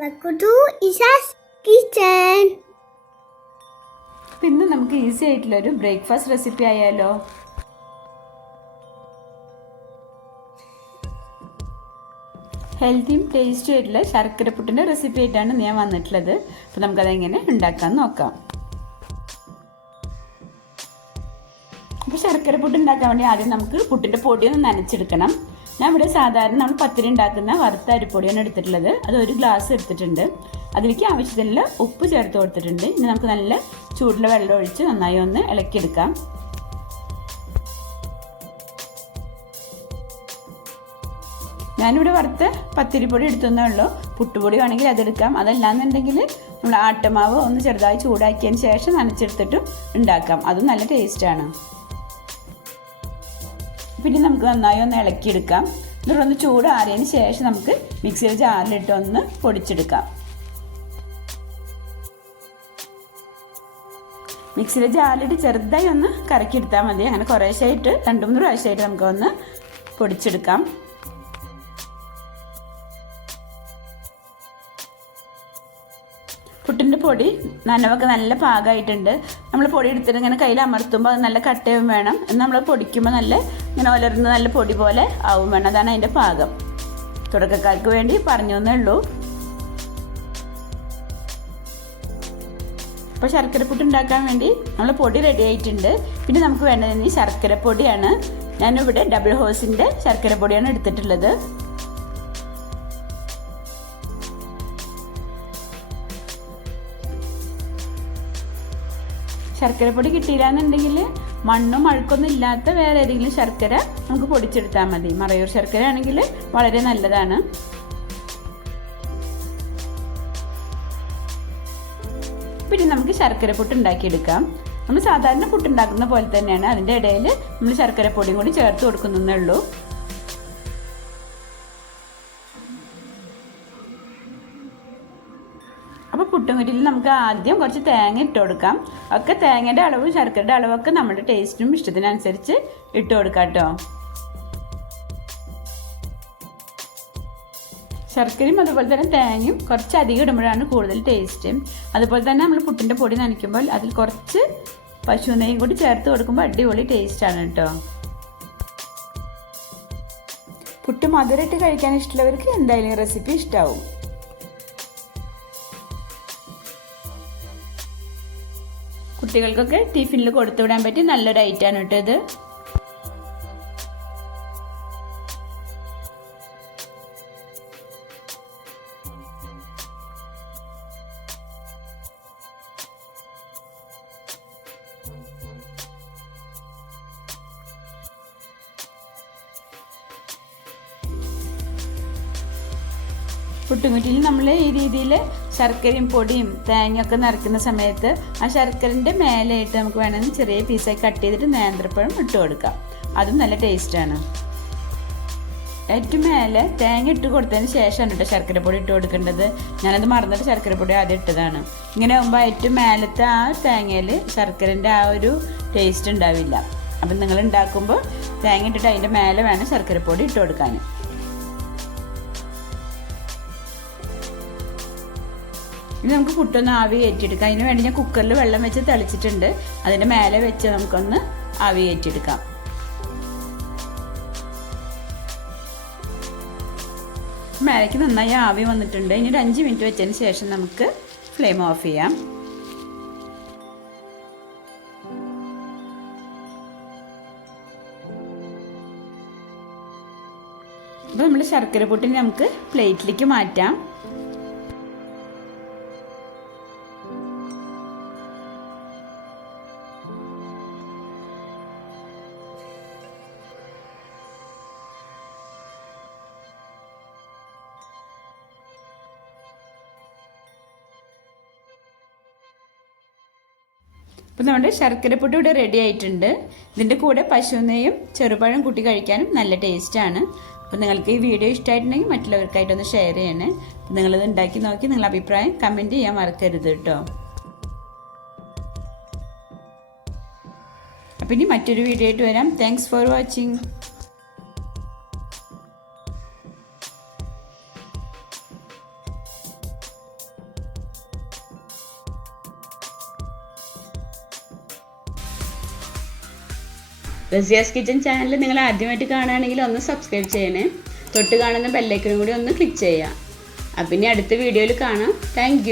Welcome to Isa's Kitchen. ഇന്ന് നമുക്ക് easy ആയിട്ടുള്ള ഒരു ബ്രേക്ക്ഫാസ്റ്റ് റെസിപ്പി ആയാലോ? ഹെൽത്തിയും ടേസ്റ്റും ആയിട്ടുള്ള ശർക്കരപ്പുട്ടിന്റെ റെസിപ്പി ആയിട്ടാണ് ഞാൻ വന്നിട്ടുള്ളത്. അപ്പോൾ നമുക്കതെങ്ങനെ ഉണ്ടാക്കാൻ നോക്കാം. അപ്പോൾ ശർക്കരപ്പുട്ട് ഉണ്ടാക്കാൻ വേണ്ടി ആദ്യം നമുക്ക് പുട്ടിന്റെ പൊടി ഒന്ന് നനച്ചെടുക്കണം. ഞാൻ ഇവിടെ സാധാരണ നമ്മൾ പത്തിരി ഉണ്ടാക്കുന്ന വറുത്ത അരിപ്പൊടിയാണ് എടുത്തിട്ടുള്ളത്. അത് ഒരു ഗ്ലാസ് എടുത്തിട്ടുണ്ട്. അതിലേക്ക് ആവശ്യത്തിനുള്ള ഉപ്പ് ചേർത്ത് കൊടുത്തിട്ടുണ്ട്. ഇനി നമുക്ക് നല്ല ചൂടുള്ള വെള്ളം ഒഴിച്ച് നന്നായി ഒന്ന് ഇളക്കിയെടുക്കാം. ഞാനിവിടെ വറുത്ത് പത്തിരിപ്പൊടി എടുത്തതേ ഉള്ളൂ. പുട്ടുപൊടി വേണമെങ്കിൽ അതെടുക്കാം അതല്ലാന്നുണ്ടെങ്കിൽ നമ്മൾ ആട്ടമാവ് ഒന്ന് ചെറുതായി ചൂടാക്കിയതിന് ശേഷം നനച്ചെടുത്തിട്ടും ഉണ്ടാക്കാം. അതും നല്ല ടേസ്റ്റാണ് പിന്നെ നമുക്ക് നന്നായി ഒന്ന് ഇളക്കിയെടുക്കാം. എന്നിട്ട് ഒന്ന് ചൂടാറിയതിന് ശേഷം നമുക്ക് മിക്സിയിൽ ജാറിലിട്ട് ഒന്ന് പൊടിച്ചെടുക്കാം. മിക്സിയിൽ ജാറിലിട്ട് ചെറുതായി ഒന്ന് കറക്കിയെടുത്താൽ മതി. അങ്ങനെ കുറേശ്ശായിട്ട് രണ്ട് മൂന്ന് പ്രാവശ്യമായിട്ട് നമുക്കൊന്ന് പൊടിച്ചെടുക്കാം. പുട്ടിന്റെ പൊടി നനവൊക്കെ നല്ല പാകമായിട്ടുണ്ട്. നമ്മൾ പൊടി എടുത്തിട്ട് ഇങ്ങനെ കയ്യിൽ അമർത്തുമ്പോൾ അത് നല്ല കട്ടയും വേണം. നമ്മൾ പൊടിക്കുമ്പോൾ നല്ല ഇങ്ങനെ ഉലർന്ന് നല്ല പൊടി പോലെ ആവും വേണം അതിന്റെ പാകം. തുടക്കക്കാർക്ക് വേണ്ടി പറഞ്ഞു എന്നേ ഉള്ളൂ. അപ്പോൾ ശർക്കരപ്പുട്ട് ഉണ്ടാക്കാൻ വേണ്ടി നമ്മൾ പൊടി റെഡി ആയിട്ടുണ്ട്. പിന്നെ നമുക്ക് വേണ്ടത് ഇനി ശർക്കര പൊടിയാണ്. ഞാനിവിടെ ഡബിൾ ഹോസിന്റെ ശർക്കര പൊടിയാണ് എടുത്തിട്ടുള്ളത്. ശർക്കരപ്പൊടി കിട്ടിയില്ലാന്നുണ്ടെങ്കിൽ മണ്ണും അഴുക്കൊന്നും ഇല്ലാത്ത വേറെ ഏതെങ്കിലും ശർക്കര നമുക്ക് പൊടിച്ചെടുത്താൽ മതി. മറയൂർ ശർക്കര ആണെങ്കിൽ വളരെ നല്ലതാണ്. പിന്നെ നമുക്ക് ശർക്കര പുട്ട് ഉണ്ടാക്കിയെടുക്കാം. നമ്മൾ സാധാരണ പുട്ടുണ്ടാക്കുന്ന പോലെ തന്നെയാണ് അതിന്റെ ഇടയിൽ നമ്മൾ ശർക്കര പൊടിയും കൂടി ചേർത്ത് കൊടുക്കുന്നേ ഉള്ളൂ. പുട്ടുംകുറ്റിയിൽ നമുക്ക് ആദ്യം കുറച്ച് തേങ്ങ ഇട്ട് കൊടുക്കാം. ഒക്കെ തേങ്ങയുടെ അളവും ശർക്കരയുടെ അളവും അളവൊക്കെ നമ്മുടെ ടേസ്റ്റും ഇഷ്ടത്തിനനുസരിച്ച് ഇട്ട് കൊടുക്കാം കേട്ടോ ശർക്കരയും അതുപോലെ തന്നെ തേങ്ങയും കുറച്ച് അധികം ഇടുമ്പോഴാണ് കൂടുതൽ ടേസ്റ്റ് അതുപോലെ തന്നെ നമ്മൾ പുട്ടിന്റെ പൊടി നനയ്ക്കുമ്പോൾ അതിൽ കുറച്ച് പശു നെയ്യും കൂടി ചേർത്ത് കൊടുക്കുമ്പോൾ അടിപൊളി ടേസ്റ്റാണ് കേട്ടോ പുട്ട് മധുരമായിട്ട് കഴിക്കാൻ ഇഷ്ടമുള്ളവർക്ക് എന്തായാലും റെസിപ്പി ഇഷ്ടമാവും കുട്ടികൾക്കൊക്കെ ടിഫിനിൽ കൊടുത്തുവിടാൻ പറ്റി പറ്റിയ നല്ലൊരു ഐറ്റാണ് കേട്ടോ ഇത്. പുട്ടുകുറ്റിയിൽ നമ്മൾ ഈ രീതിയിൽ ശർക്കരയും പൊടിയും തേങ്ങയൊക്കെ നിറയ്ക്കുന്ന സമയത്ത് ആ ശർക്കരന്റെ മേലെയായിട്ട് നമുക്ക് വേണമെങ്കിൽ ചെറിയ പീസായി കട്ട് ചെയ്തിട്ട് നേന്ത്രപ്പഴം ഇട്ട് കൊടുക്കാം. അതും നല്ല ടേസ്റ്റാണ് ഏറ്റവും മേലെ തേങ്ങ ഇട്ട് കൊടുത്തതിന് ശേഷമാണ് കേട്ടോ ശർക്കര പൊടി ഇട്ട് കൊടുക്കേണ്ടത്. ഞാനത് മറന്നിട്ട് ശർക്കര പൊടി ആദ്യം ഇട്ടതാണ്. ഇങ്ങനെ ആകുമ്പോൾ ഏറ്റവും മേലത്തെ ആ തേങ്ങയിൽ ശർക്കരന്റെ ആ ഒരു ടേസ്റ്റ് ഉണ്ടാവില്ല. അപ്പം നിങ്ങൾ ഉണ്ടാക്കുമ്പോൾ തേങ്ങ ഇട്ടിട്ട് അതിന്റെ മേലെ വേണം ശർക്കര പൊടി ഇട്ട് കൊടുക്കാൻ. ഇനി നമുക്ക് പുട്ടൊന്ന് ആവി കയറ്റിയെടുക്കാം. അതിന് വേണ്ടി ഞാൻ കുക്കറിൽ വെള്ളം വെച്ച് തെളിച്ചിട്ടുണ്ട്. അതിന്റെ മേലെ വെച്ച് നമുക്കൊന്ന് ആവി കയറ്റിയെടുക്കാം. മേലേക്ക് നന്നായി ആവി വന്നിട്ടുണ്ട്. ഇനി ഒരു അഞ്ച് മിനിറ്റ് വെച്ചതിന് ശേഷം നമുക്ക് ഫ്ലെയിം ഓഫ് ചെയ്യാം. അപ്പോൾ നമ്മൾ ശർക്കര പൊട്ടിനെ നമുക്ക് പ്ലേറ്റിലേക്ക് മാറ്റാം. അപ്പോൾ നമ്മുടെ ശർക്കരപ്പൊടി ഇവിടെ റെഡി ആയിട്ടുണ്ട്. ഇതിന്റെ കൂടെ പശുനെയ്യും ചെറുപഴം കൂട്ടി കഴിക്കാനും നല്ല ടേസ്റ്റാണ് അപ്പോൾ നിങ്ങൾക്ക് ഈ വീഡിയോ ഇഷ്ടമായിട്ടുണ്ടെങ്കിൽ മറ്റുള്ളവർക്കായിട്ടൊന്ന് ഷെയർ ചെയ്യണേ. നിങ്ങളിത് ഉണ്ടാക്കി നോക്കി നിങ്ങളുടെ അഭിപ്രായം കമന്റ് ചെയ്യാൻ മറക്കരുത് കേട്ടോ. അപ്പം ഇനി മറ്റൊരു വീഡിയോ ആയിട്ട് വരാം. Thanks for watching Raziya's kitchen channel നിങ്ങൾ ആദ്യമായിട്ട് കാണുകയാണെങ്കിൽ ഒന്ന് സബ്സ്ക്രൈബ് ചെയ്യണേ. തൊട്ട് കാണുന്ന ബെല്ലൈക്കനും കൂടി ഒന്ന് ക്ലിക്ക് ചെയ്യുക. അപ്പം ഇനി അടുത്ത വീഡിയോയിൽ കാണാം. താങ്ക്